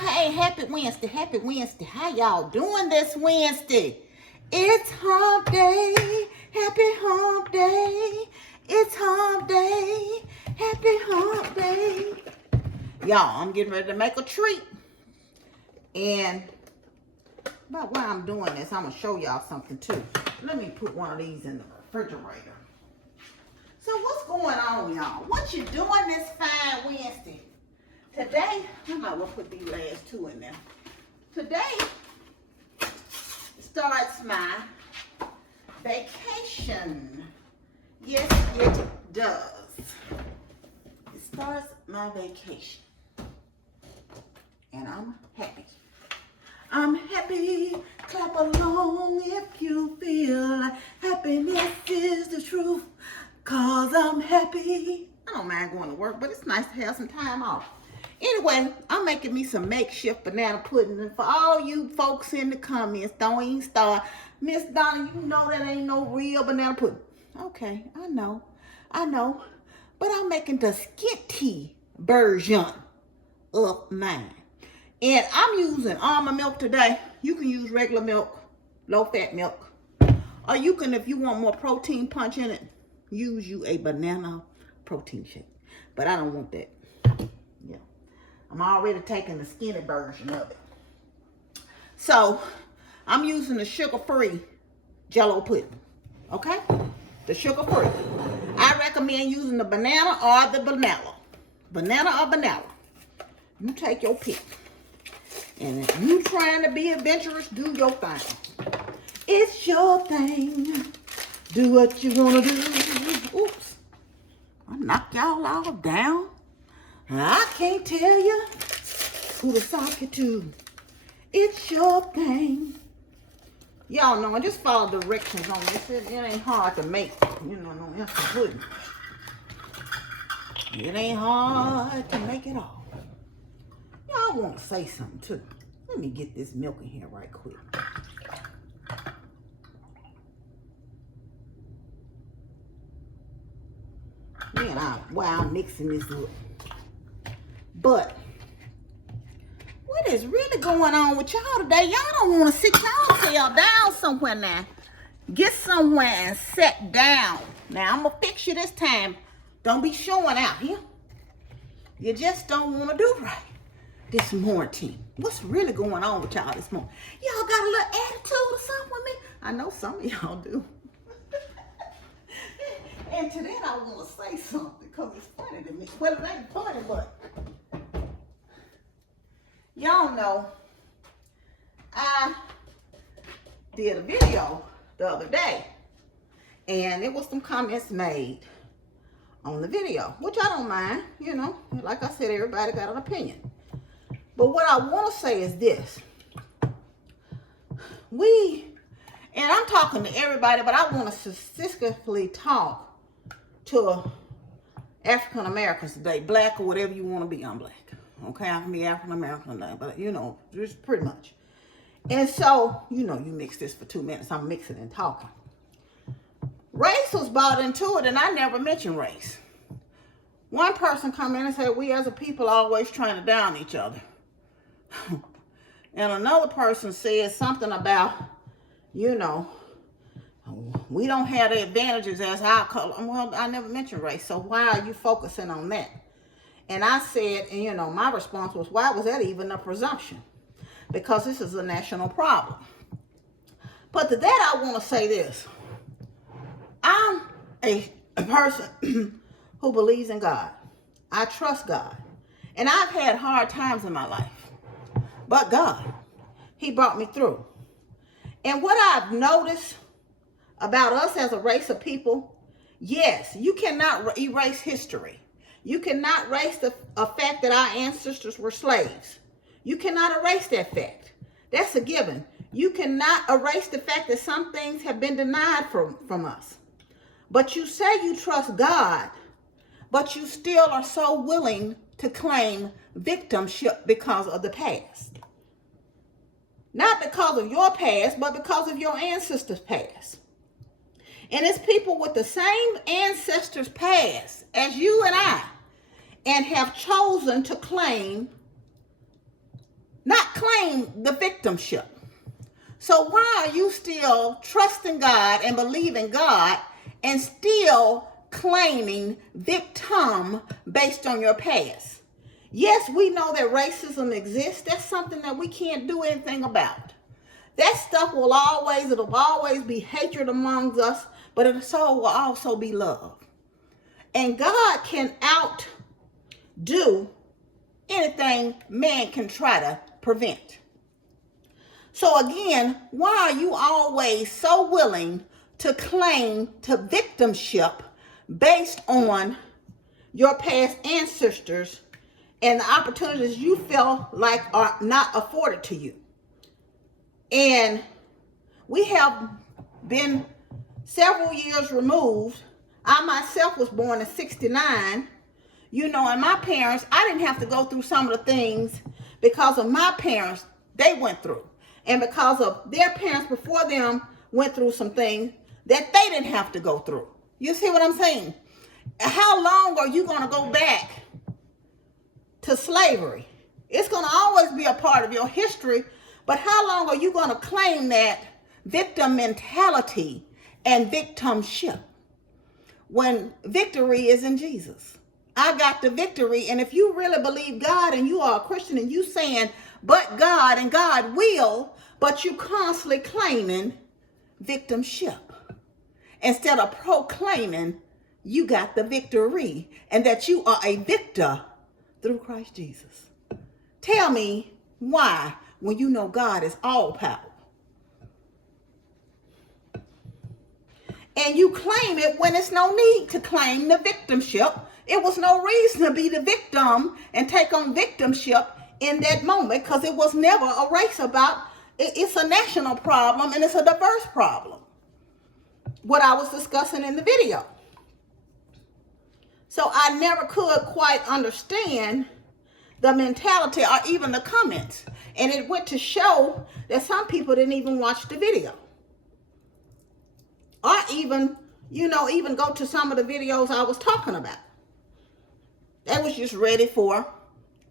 Hey, happy Wednesday, happy Wednesday. How y'all doing this Wednesday? It's hump day, happy hump day. It's hump day, happy hump day. Y'all, I'm getting ready to make a treat. And about why I'm doing this, I'm going to show y'all something too. Let me put one of these in the refrigerator. So what's going on, y'all? What you doing this fine Wednesday? Today, I might well put these last two in there. Today starts my vacation. Yes, it does. It starts my vacation. And I'm happy. I'm happy. Clap along if you feel like happiness is the truth. 'Cause I'm happy. I don't mind going to work, but it's nice to have some time off. Anyway, I'm making me some makeshift banana pudding. And for all you folks in the comments, don't even start. Miss Donna, you know that ain't no real banana pudding. Okay, I know. But I'm making the skinty version of mine. And I'm using almond milk today. You can use regular milk, low-fat milk. Or you can, if you want more protein punch in it, use you a banana protein shake. But I don't want that. Yeah. I'm already taking the skinny version of it. So, I'm using the sugar-free Jell-O pudding. Okay? The sugar-free. I recommend using the banana or the vanilla. Banana or vanilla. You take your pick. And if you trying to be adventurous, do your thing. It's your thing. Do what you want to do. Oops. I knocked y'all all down. I can't tell you who to sock it to. It's your thing. Y'all know, I just follow directions on this. It ain't hard to make. You know, no, that's pudding. It ain't hard to make it all. Y'all want to say something too. Let me get this milk in here right quick. Man, I'm mixing this up. But what is really going on with y'all today? Y'all don't want to sit y'all down somewhere now. Get somewhere and sit down. Now, I'm going to fix you this time. Don't be showing out here. You just don't want to do right this morning. What's really going on with y'all this morning? Y'all got a little attitude or something with me? I know some of y'all do. And today I want to say something because it's funny to me. Well, it ain't funny, but y'all know I did a video the other day, and there was some comments made on the video, which I don't mind. You know, like I said, everybody got an opinion. But what I want to say is this. And I'm talking to everybody, but I want to specifically talk to African Americans today, black or whatever you want to be. I'm black. Okay, I can be African American today, but you know, just pretty much. And so, you know, you mix this for 2 minutes. I'm mixing and talking. Race was brought into it, and I never mentioned race. One person come in and said, we as a people are always trying to down each other. And another person said something about, you know, we don't have the advantages as our color. Well, I never mentioned race, so why are you focusing on that? And I said, and you know, my response was, why was that even a presumption? Because this is a national problem. But to that, I want to say this. I'm a person who believes in God. I trust God. And I've had hard times in my life. But God, He brought me through. And what I've noticed about us as a race of people, yes, you cannot erase history. You cannot erase the fact that our ancestors were slaves. You cannot erase that fact. That's a given. You cannot erase the fact that some things have been denied from us. But you say you trust God, but you still are so willing to claim victimship because of the past. Not because of your past, but because of your ancestors' past. And it's people with the same ancestors' past as you and I, and have chosen to claim not claim the victimship. So why are you still trusting God and believing God and still claiming victim based on your past? Yes, we know that racism exists. That's something that we can't do anything about. That stuff it'll always be hatred among us, but it will also be love. And God can outdo anything man can try to prevent. So again, why are you always so willing to claim to victimship based on your past ancestors and the opportunities you feel like are not afforded to you? And we have been several years removed. I myself was born in 69. And my parents, I didn't have to go through some of the things because of my parents they went through. And because of their parents before them went through some things that they didn't have to go through. You see what I'm saying? How long are you going to go back to slavery? It's going to always be a part of your history, but how long are you going to claim that victim mentality and victimship when victory is in Jesus? I got the victory, and if you really believe God and you are a Christian and you saying, but God and God will, but you constantly claiming victimship instead of proclaiming you got the victory and that you are a victor through Christ Jesus. Tell me why when you know God is all powerful. And you claim it when it's no need to claim the victimship. It was no reason to be the victim and take on victimship in that moment because it was never a race about. It's a national problem and it's a diverse problem. What I was discussing in the video. So I never could quite understand the mentality or even the comments. And it went to show that some people didn't even watch the video. Or even go to some of the videos I was talking about. They was just ready for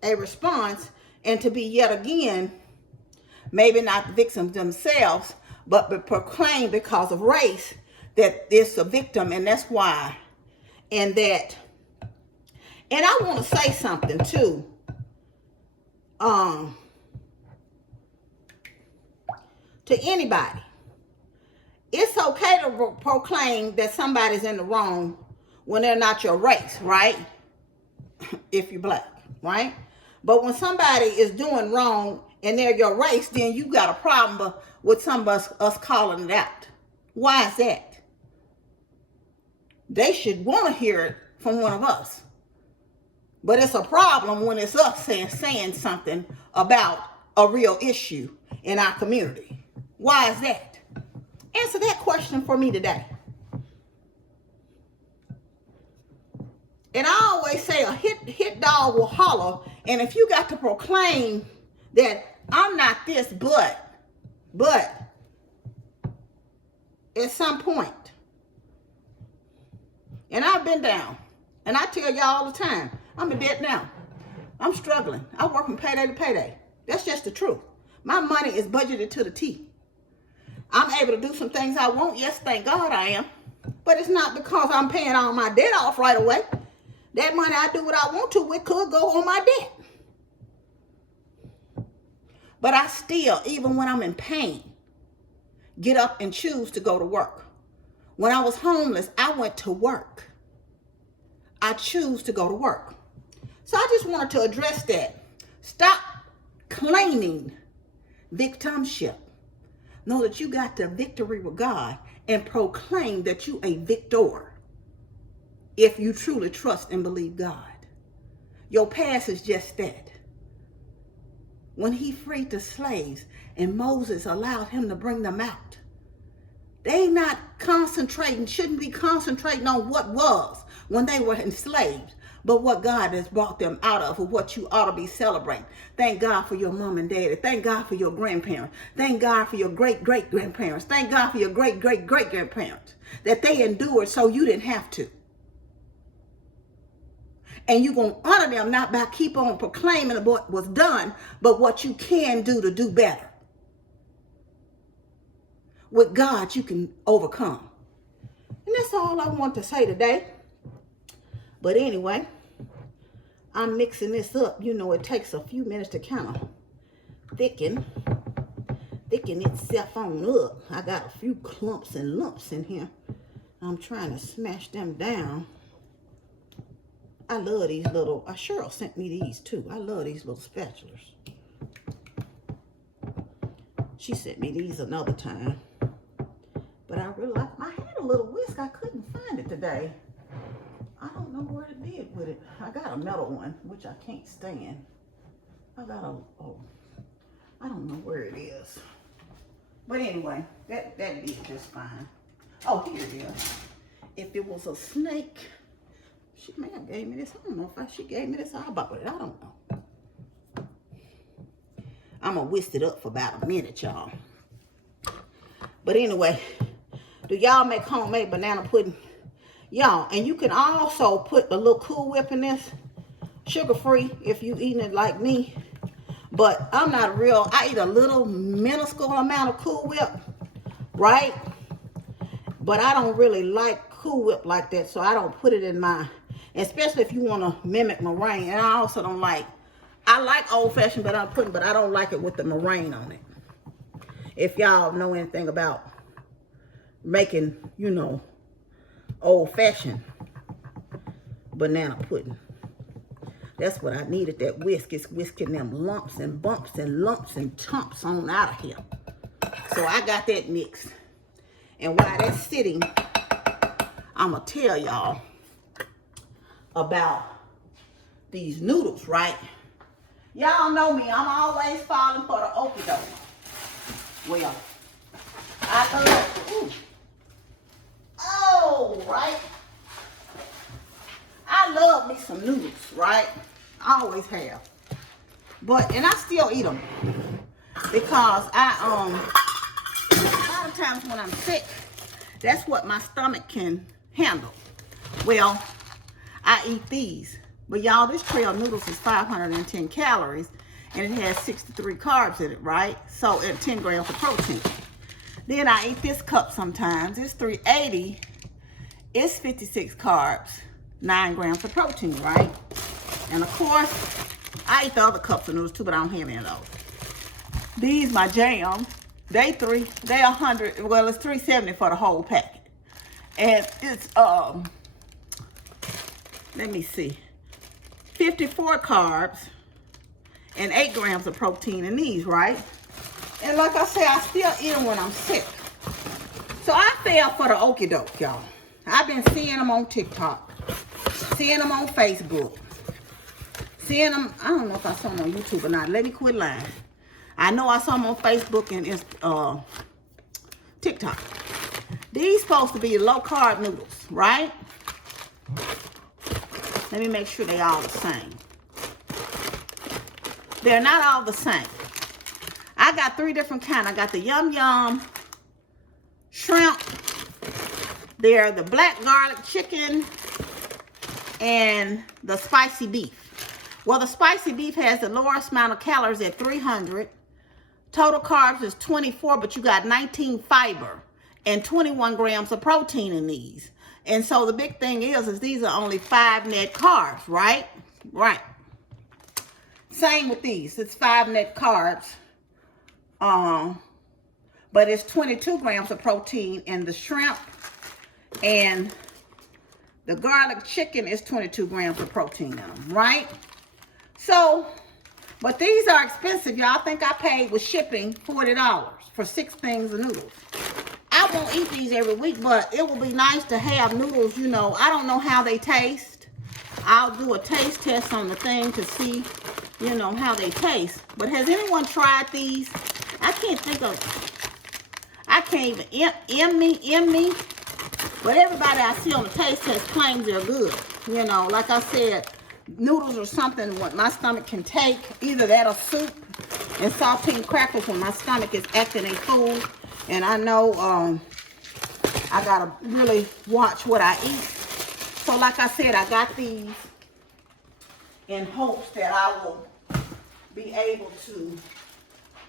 a response and to be yet again, maybe not the victims themselves, but proclaimed because of race that it's a victim and that's why. And I want to say something too. To anybody. It's okay to proclaim that somebody's in the wrong when they're not your race, right? If you're black, right? But when somebody is doing wrong and they're your race, then you got a problem with some of us calling it out. Why is that? They should want to hear it from one of us. But it's a problem when it's us saying something about a real issue in our community. Why is that? Answer that question for me today. And I always say a hit dog will holler. And if you got to proclaim that I'm not this, but at some point, and I've been down, and I tell y'all all the time, I'm in debt now. I'm struggling. I work from payday to payday. That's just the truth. My money is budgeted to the T. I'm able to do some things I want. Yes, thank God I am. But it's not because I'm paying all my debt off right away. That money I do what I want to with could go on my debt. But I still, even when I'm in pain, get up and choose to go to work. When I was homeless, I went to work. I choose to go to work. So I just wanted to address that. Stop claiming victimship. Know that you got the victory with God and proclaim that you a victor if you truly trust and believe God. Your past is just that. When he freed the slaves and Moses allowed him to bring them out, they not shouldn't be concentrating on what was when they were enslaved, but what God has brought them out of, or what you ought to be celebrating. Thank God for your mom and daddy. Thank God for your grandparents. Thank God for your great-great-grandparents. Thank God for your great-great-great-grandparents, that they endured so you didn't have to. And you're going to honor them not by keep on proclaiming what was done, but what you can do to do better. With God, you can overcome. And that's all I want to say today. But anyway, I'm mixing this up. You know, it takes a few minutes to kind of thicken itself on up. I got a few clumps and lumps in here. I'm trying to smash them down. I love these little, Cheryl sent me these too. I love these little spatulas. She sent me these another time. But I really like, I had a little whisk. I couldn't find it today. I don't know where it did with it. I got a metal one, which I can't stand. I got I don't know where it is. But anyway, that did just fine. Oh, here it is. If it was a snake, she may have gave me this. I don't know if she gave me this. I bought it. I don't know. I'm going to whisk it up for about a minute, y'all. But anyway, do y'all make homemade banana pudding? Y'all, and you can also put a little Cool Whip in this. Sugar-free if you eating it like me. But I'm not I eat a little minuscule amount of Cool Whip, right? But I don't really like Cool Whip like that, so I don't put it in my, especially if you want to mimic meringue. And I also don't like, I like old-fashioned banana pudding, but I don't like it with the meringue on it. If y'all know anything about making, you know, old-fashioned banana pudding. That's what I needed, that whisk. It's whisking them lumps and bumps and lumps and chunks on out of here. So I got that mixed. And while that's sitting, I'm going to tell y'all about these noodles, right? Y'all know me. I'm always falling for the okie doke. Well, I love, right? I love me some noodles, right? I always have. But, and I still eat them. Because a lot of times when I'm sick, that's what my stomach can handle. Well, I eat these. But y'all, this tray of noodles is 510 calories. And it has 63 carbs in it, right? So, and 10 grams of protein. Then I eat this cup sometimes. It's 380. It's 56 carbs. 9 grams of protein, right? And of course, I eat the other cups of noodles too, but I don't have any of those. These, my jams, they 100, well, it's 370 for the whole packet. And it's, let me see, 54 carbs and 8 grams of protein in these, right? And like I say, I still eat them when I'm sick. So I fell for the okie doke, y'all. I've been seeing them on TikTok, seeing them on Facebook, seeing them, I don't know if I saw them on YouTube or not. Let me quit lying. I know I saw them on Facebook and TikTok. These supposed to be low-carb noodles, right? Let me make sure they all the same. They're not all the same. I got 3 different kinds. I got the Yum Yum shrimp. They're the black garlic chicken and the spicy beef. Well, the spicy beef has the lowest amount of calories at 300. Total carbs is 24, but you got 19 fiber and 21 grams of protein in these. And so the big thing is these are only 5 net carbs, right? Right. Same with these. It's 5 net carbs. But it's 22 grams of protein in the shrimp, and the garlic chicken is 22 grams of protein in them, right? So, but these are expensive. Y'all think I paid with shipping $40 for 6 things of noodles. I won't eat these every week, but it will be nice to have noodles, you know. I don't know how they taste. I'll do a taste test on the thing to see, you know, how they taste. But has anyone tried these? I can't think of, I can't even, M-me. But everybody I see on the taste test claims they're good. You know, like I said, noodles are something what my stomach can take. Either that or soup and saltine crackers when my stomach is acting a fool. And I know I gotta really watch what I eat. So like I said, I got these in hopes that I will be able to,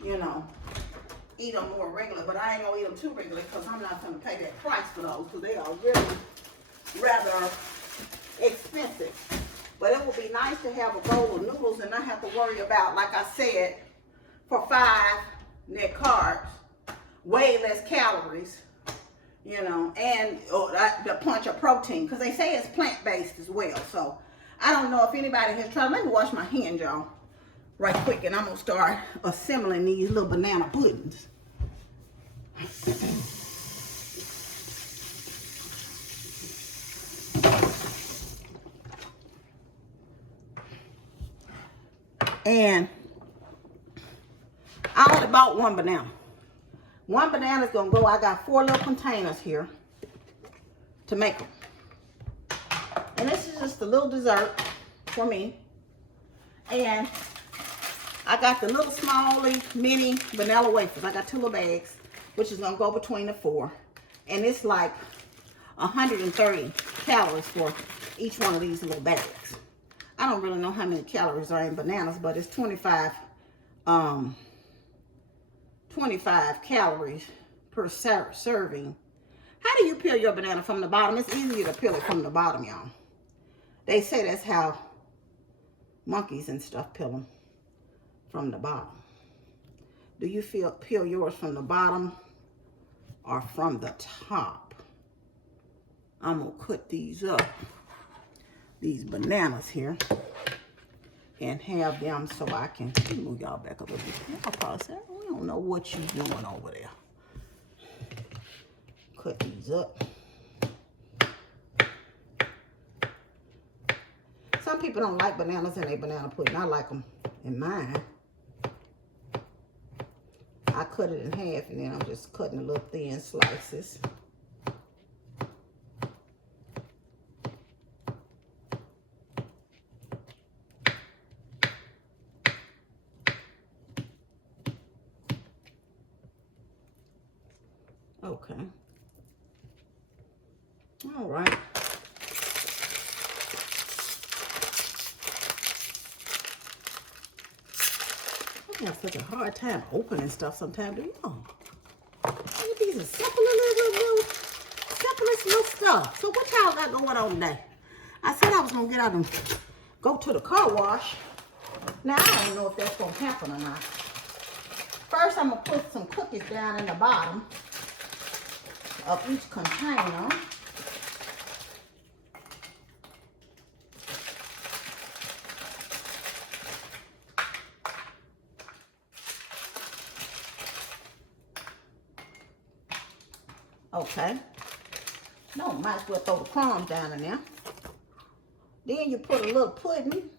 you know, eat them more regular. But I ain't gonna eat them too regular because I'm not gonna pay that price for those because they are really rather expensive. But it would be nice to have a bowl of noodles and not have to worry about, like I said, for 5 net carbs, way less calories, you know, and the punch of protein, because they say it's plant-based as well. So I don't know if anybody has tried. Let me wash my hands, y'all, right quick, and I'm gonna start assembling these little banana puddings. And I only bought 1 banana. 1 banana is gonna go. I got 4 little containers here to make them. And this is just a little dessert for me. And I got the little small mini vanilla wafers. I got 2 little bags, which is gonna go between the 4. And it's like 130 calories for each one of these little bags. I don't really know how many calories are in bananas, but it's 25 calories per serving. How do you peel your banana from the bottom? It's easier to peel it from the bottom, y'all. They say that's how monkeys and stuff peel them, from the bottom. Do you peel yours from the bottom or from the top? I'm gonna cut these up, these bananas here, and have them so I can move y'all back a little bit. Y'all probably say, we don't know what you doing over there. Cut these up. Some people don't like bananas in their banana pudding. I like them in mine. I cut it in half and then I'm just cutting little thin slices. Okay. All right. I have such a hard time opening stuff sometimes, do you know? These are simple simplest little stuff. So what y'all got going on today? I said I was gonna get out and go to the car wash. Now I don't know if that's gonna happen or not. First I'm gonna put some cookies down in the bottom of each container. Okay. No, might as well throw the crumbs down in there. Then you put a little pudding.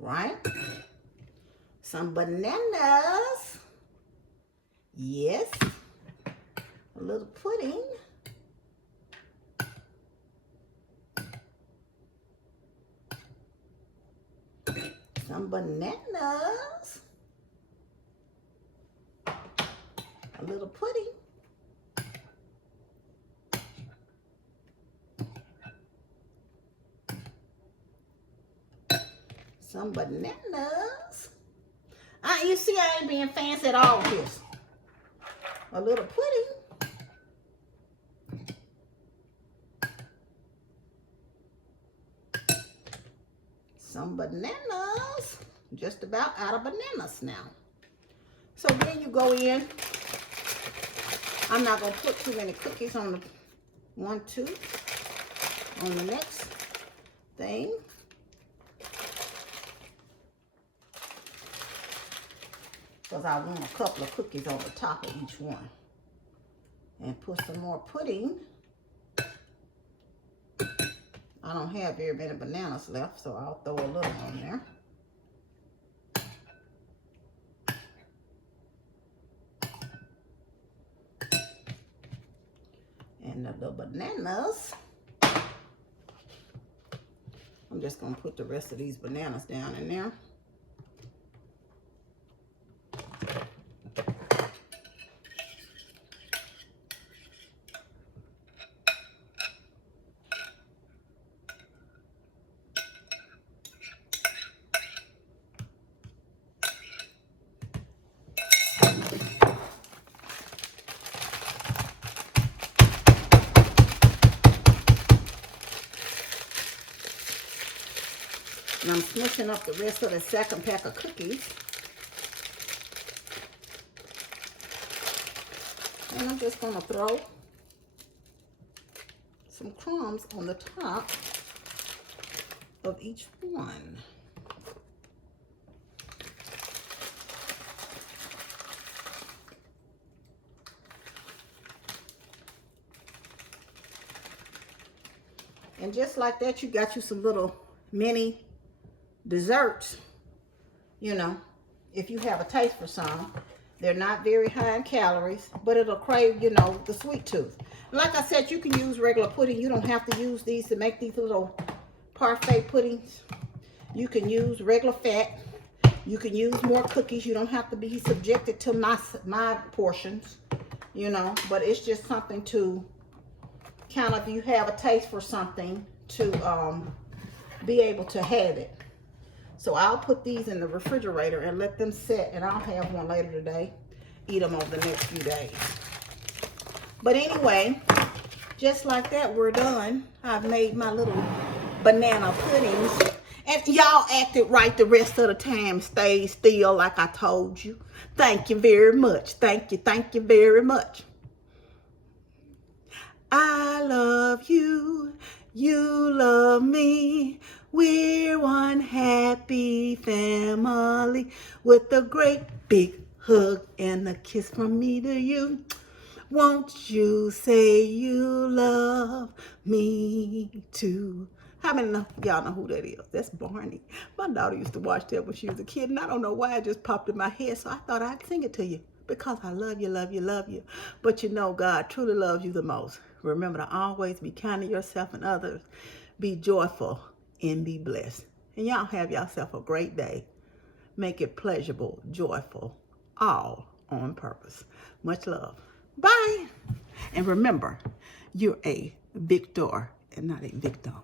Right? Some bananas. Yes. A little pudding. Some bananas. A little pudding. Some bananas. You see, I ain't being fancy at all with this. A little pudding. Some bananas. Just about out of bananas now. So then you go in. I'm not going to put too many cookies on the 1, 2 on the next thing. Because I want a couple of cookies on the top of each one. And put some more pudding. I don't have very many bananas left, so I'll throw a little on there. And the little bananas. I'm just going to put the rest of these bananas down in there. And I'm smushing up the rest of the second pack of cookies. And I'm just going to throw some crumbs on the top of each one. And just like that, you got you some little mini desserts, you know, if you have a taste for some. They're not very high in calories, but it'll crave, you know, the sweet tooth. Like I said, you can use regular pudding. You don't have to use these to make these little parfait puddings. You can use regular fat. You can use more cookies. You don't have to be subjected to my portions, you know, but it's just something to kind of, you have a taste for something, to be able to have it. So I'll put these in the refrigerator and let them set, and I'll have one later today. Eat them over the next few days. But anyway, just like that, we're done. I've made my little banana puddings. And y'all acted right the rest of the time. Stay still like I told you. Thank you very much. Thank you very much. I love you. You love me. We're one happy family with a great big hug and a kiss from me to you. Won't you say you love me too? How many of y'all know who that is? That's Barney. My daughter used to watch that when she was a kid, and I don't know why it just popped in my head, so I thought I'd sing it to you because I love you, love you, love you. But you know God truly loves you the most. Remember to always be kind to yourself and others. Be joyful and be blessed. And y'all have yourself a great day. Make it pleasurable, joyful, all on purpose. Much love. Bye. And remember, you're a victor and not a victim.